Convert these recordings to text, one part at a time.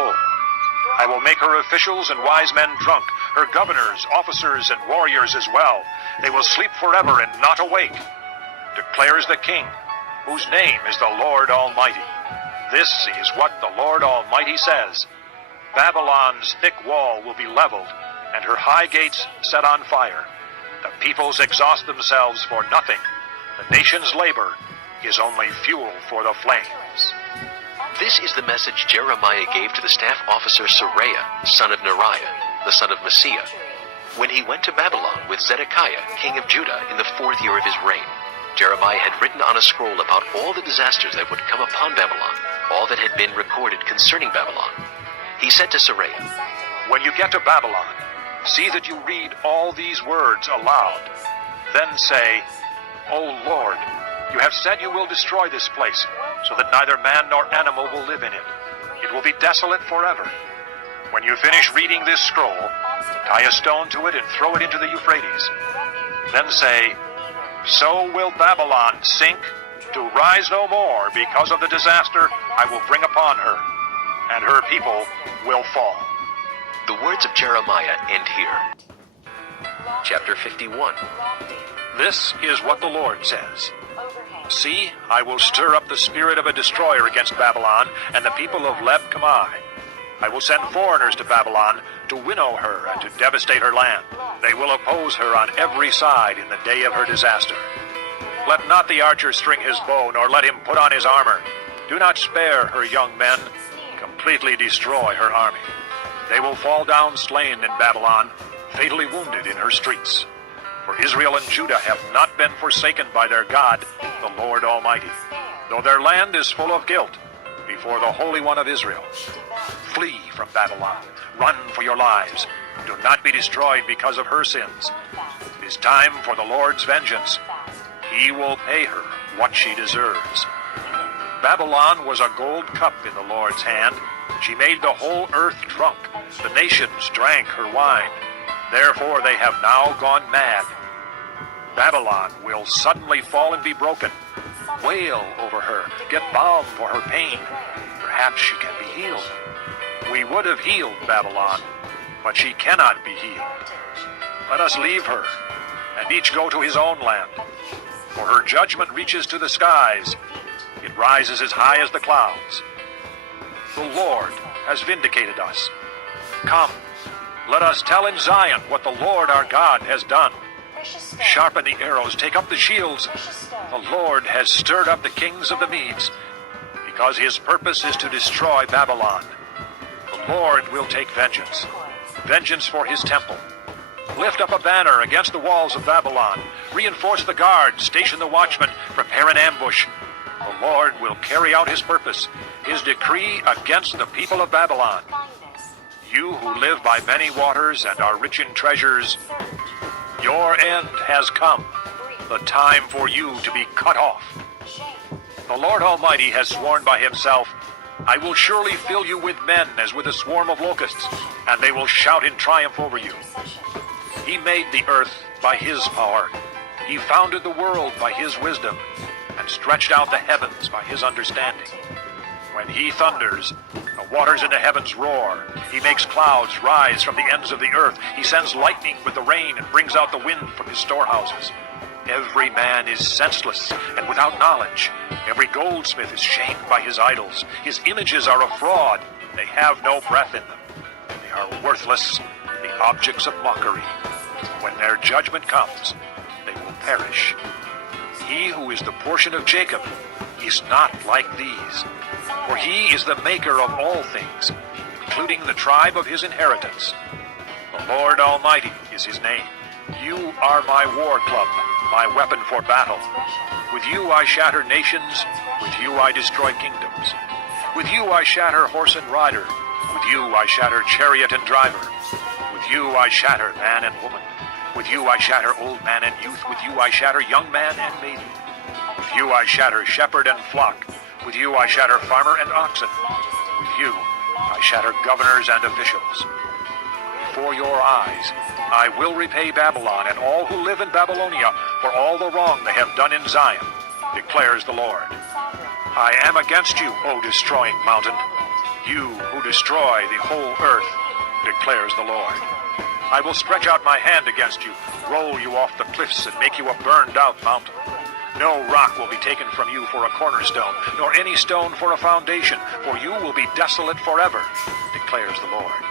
full. I will make her officials and wise men drunk, her governors, officers, and warriors as well. They will sleep forever and not awake, declares the King, whose name is the Lord Almighty. This is what the Lord Almighty says. Babylon's thick wall will be leveled, and her high gates set on fire. The peoples exhaust themselves for nothing. The nation's labor is only fuel for the flames. This is the message Jeremiah gave to the staff officer Seraiah, son of Neriah, the son of Messiah, when he went to Babylon with Zedekiah, king of Judah, in the 4th year of his reign. Jeremiah had written on a scroll about all the disasters that would come upon Babylon, all that had been recorded concerning Babylon. He said to Seraiah, When you get to Babylon, see that you read all these words aloud. Then say, O Lord, you have said you will destroy this place, so that neither man nor animal will live in it. It will be desolate forever. When you finish reading this scroll, tie a stone to it and throw it into the Euphrates. Then say, So will Babylon sink, to rise no more because of the disaster I will bring upon her, and her people will fall. The words of Jeremiah end here. Chapter 51. This is what the Lord says. See, I will stir up the spirit of a destroyer against Babylon and the people of Leb-Kamai. I will send foreigners to Babylon to winnow her and to devastate her land. They will oppose her on every side in the day of her disaster. Let not the archer string his bow, nor let him put on his armor. Do not spare her young men. Completely destroy her army. They will fall down slain in Babylon, fatally wounded in her streets. For Israel and Judah have not been forsaken by their God, the Lord Almighty, though their land is full of guilt before the Holy One of Israel. Flee from Babylon. Run for your lives. Do not be destroyed because of her sins. It is time for the Lord's vengeance. He will pay her what she deserves. Babylon was a gold cup in the Lord's hand. She made the whole earth drunk. The nations drank her wine. Therefore they have now gone mad. Babylon will suddenly fall and be broken. Wail over her. Get balm for her pain. Perhaps she can be healed. We would have healed Babylon, but she cannot be healed. Let us leave her, and each go to his own land. For her judgment reaches to the skies. It rises as high as the clouds. The Lord has vindicated us. Come, let us tell in Zion what the Lord our God has done. Sharpen the arrows, take up the shields. The Lord has stirred up the kings of the Medes, because his purpose is to destroy Babylon. The Lord will take vengeance, vengeance for his temple. Lift up a banner against the walls of Babylon. Reinforce the guard, station the watchmen, prepare an ambush. The Lord will carry out his purpose, his decree against the people of Babylon. You who live by many waters and are rich in treasures, your end has come, the time for you to be cut off. The Lord Almighty has sworn by himself, I will surely fill you with men as with a swarm of locusts, and they will shout in triumph over you. He made the earth by his power. He founded the world by his wisdom, and stretched out the heavens by his understanding. When he thunders, the waters in the heavens roar. He makes clouds rise from the ends of the earth. He sends lightning with the rain and brings out the wind from his storehouses. Every man is senseless and without knowledge. Every goldsmith is shamed by his idols. His images are a fraud. They have no breath in them. They are worthless, the objects of mockery. When their judgment comes, they will perish. He who is the portion of Jacob is not like these, for he is the maker of all things, including the tribe of his inheritance. The Lord Almighty is his name. You are my war club, my weapon for battle. With you I shatter nations, with you I destroy kingdoms. With you I shatter horse and rider, with you I shatter chariot and driver. With you I shatter man and woman. With you I shatter old man and youth. With you I shatter young man and maiden. With you I shatter shepherd and flock. With you I shatter farmer and oxen. With you I shatter governors and officials. Before your eyes I will repay Babylon and all who live in Babylonia for all the wrong they have done in Zion, declares the Lord. I am against you, O destroying mountain. you who destroy the whole earth, declares the Lord. I will stretch out my hand against you, roll you off the cliffs, and make you a burned-out mountain. No rock will be taken from you for a cornerstone, nor any stone for a foundation, for you will be desolate forever, declares the Lord.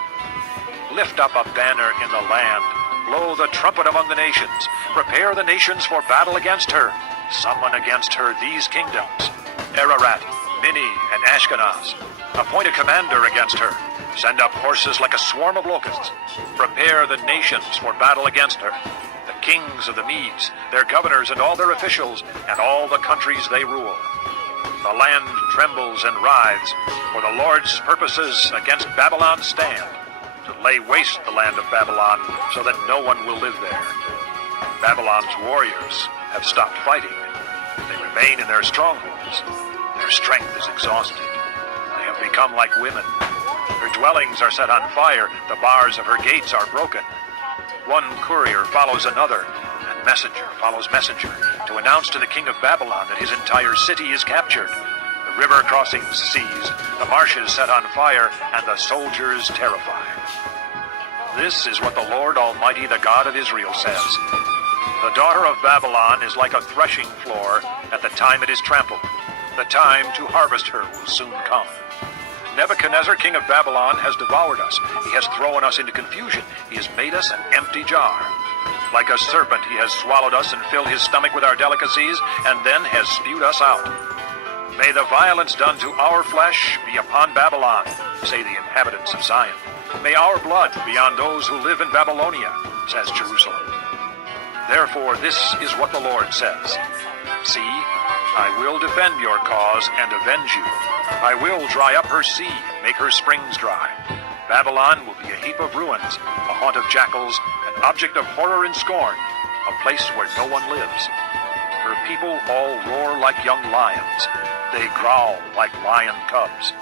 Lift up a banner in the land, blow the trumpet among the nations, prepare the nations for battle against her, summon against her these kingdoms, Ararat, Minni, and Ashkenaz. Appoint a commander against her, send up horses like a swarm of locusts, prepare the nations for battle against her, the kings of the Medes, their governors and all their officials, and all the countries they rule. The land trembles and writhes, for the Lord's purposes against Babylon stand, to lay waste the land of Babylon, so that no one will live there. Babylon's warriors have stopped fighting. They remain in their strongholds. Their strength is exhausted. They have become like women. Her dwellings are set on fire. The bars of her gates are broken. One courier follows another, and messenger follows messenger, to announce to the king of Babylon that his entire city is captured. The river crossings seized, the marshes set on fire, and the soldiers terrified. This is what the Lord Almighty, the God of Israel, says. The daughter of Babylon is like a threshing floor at the time it is trampled. The time to harvest her will soon come. Nebuchadnezzar, king of Babylon, has devoured us. He has thrown us into confusion. He has made us an empty jar. Like a serpent, he has swallowed us and filled his stomach with our delicacies, and then has spewed us out. May the violence done to our flesh be upon Babylon, say the inhabitants of Zion. May our blood be on those who live in Babylonia, says Jerusalem. Therefore, this is what the Lord says. See, I will defend your cause and avenge you. I will dry up her sea, make her springs dry. Babylon will be a heap of ruins, a haunt of jackals, an object of horror and scorn, a place where no one lives. Her people all roar like young lions. They growl like lion cubs.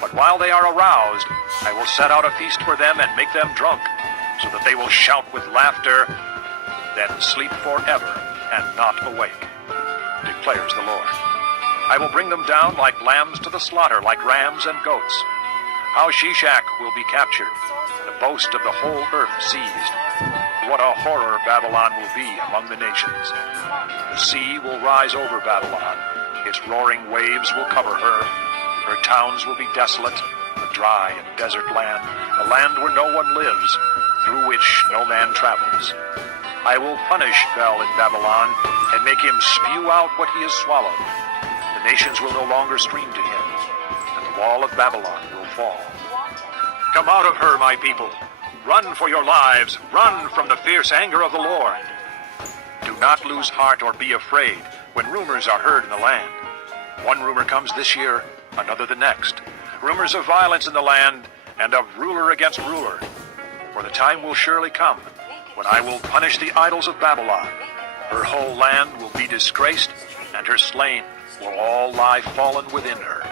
But while they are aroused, I will set out a feast for them and make them drunk, so that they will shout with laughter, then sleep forever and not awake, declares the Lord. I will bring them down like lambs to the slaughter, like rams and goats. How Shishak will be captured, the boast of the whole earth seized. What a horror Babylon will be among the nations. The sea will rise over Babylon. Its roaring waves will cover her. Her towns will be desolate, a dry and desert land, a land where no one lives, through which no man travels. I will punish Bel in Babylon and make him spew out what he has swallowed. The nations will no longer stream to him, and the wall of Babylon will fall. Come out of her, my people. Run for your lives. Run from the fierce anger of the Lord. Do not lose heart or be afraid when rumors are heard in the land. One rumor comes this year, another the next. Rumors of violence in the land and of ruler against ruler. For the time will surely come when I will punish the idols of Babylon. Her whole land will be disgraced, and her slain will all lie fallen within her.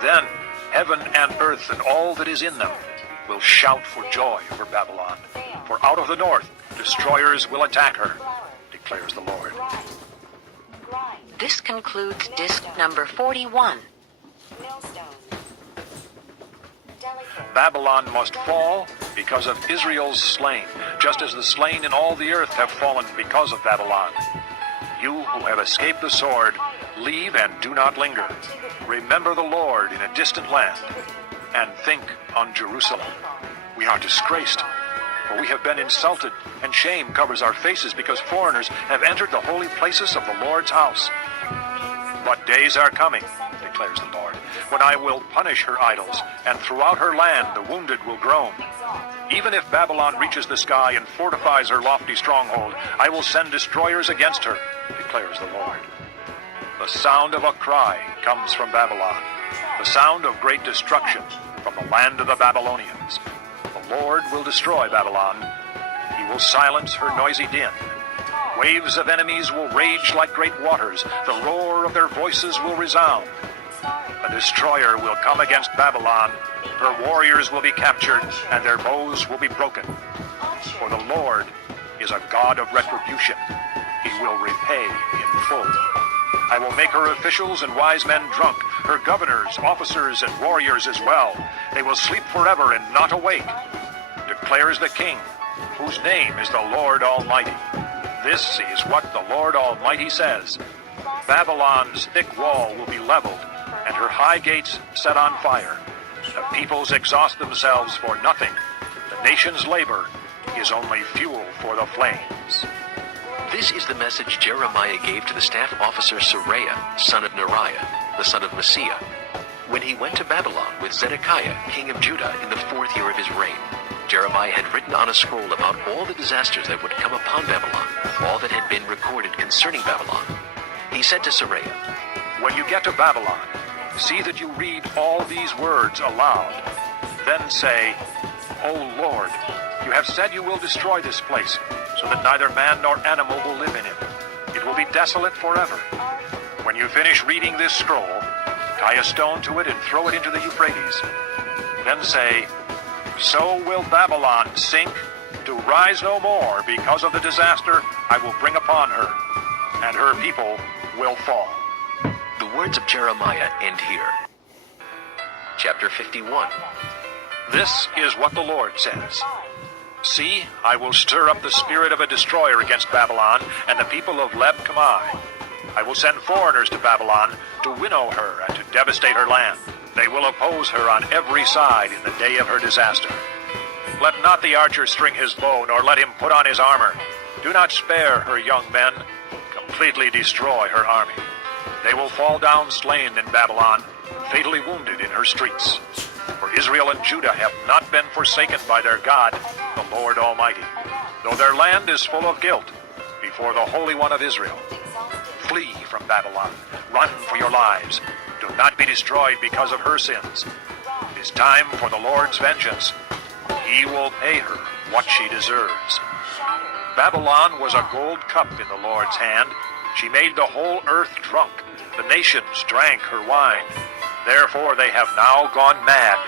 Then heaven and earth and all that is in them will shout for joy over Babylon. For out of the north destroyers will attack her, declares the Lord. This concludes disc number 41. Babylon must fall because of Israel's slain, just as the slain in all the earth have fallen because of Babylon. You who have escaped the sword, leave and do not linger. Remember the Lord in a distant land, and think on Jerusalem. We are disgraced, for we have been insulted, and shame covers our faces because foreigners have entered the holy places of the Lord's house. But days are coming, declares the Lord, when I will punish her idols, and throughout her land the wounded will groan. Even if Babylon reaches the sky and fortifies her lofty stronghold, I will send destroyers against her, declares the Lord. The sound of a cry comes from Babylon, the sound of great destruction from the land of the Babylonians. The Lord will destroy Babylon. He will silence her noisy din. Waves of enemies will rage like great waters. The roar of their voices will resound. The destroyer will come against Babylon. Her warriors will be captured, and their bows will be broken. For the Lord is a God of retribution. He will repay in full. I will make her officials and wise men drunk, her governors, officers, and warriors as well. They will sleep forever and not awake, declares the King, whose name is the Lord Almighty. This is what the Lord Almighty says. Babylon's thick wall will be leveled, and her high gates set on fire. The peoples exhaust themselves for nothing. The nation's labor is only fuel for the flames. This is the message Jeremiah gave to the staff officer Seraiah, son of Neriah, the son of Messiah, when he went to Babylon with Zedekiah, king of Judah, in the 4th year of his reign. Jeremiah had written on a scroll about all the disasters that would come upon Babylon, all that had been recorded concerning Babylon. He said to Seraiah, When you get to Babylon, see that you read all these words aloud. Then say, O Lord, you have said you will destroy this place, so that neither man nor animal will live in it. It will be desolate forever. When you finish reading this scroll, tie a stone to it and throw it into the Euphrates. Then say, So will Babylon sink, to rise no more because of the disaster I will bring upon her, and her people will fall. The words of Jeremiah end here. Chapter 51. This is what the Lord says. See, I will stir up the spirit of a destroyer against Babylon and the people of Leb Kamai. I will send foreigners to Babylon to winnow her and to devastate her land. They will oppose her on every side in the day of her disaster. Let not the archer string his bow, nor let him put on his armor. Do not spare her young men. Completely destroy her army. They will fall down slain in Babylon, fatally wounded in her streets. For Israel and Judah have not been forsaken by their God, the Lord Almighty, though their land is full of guilt before the Holy One of Israel. Flee from Babylon. Run for your lives. Do not be destroyed because of her sins. It is time for the Lord's vengeance. He will pay her what she deserves. Babylon was a gold cup in the Lord's hand. She made the whole earth drunk. The nations drank her wine. Therefore they have now gone mad.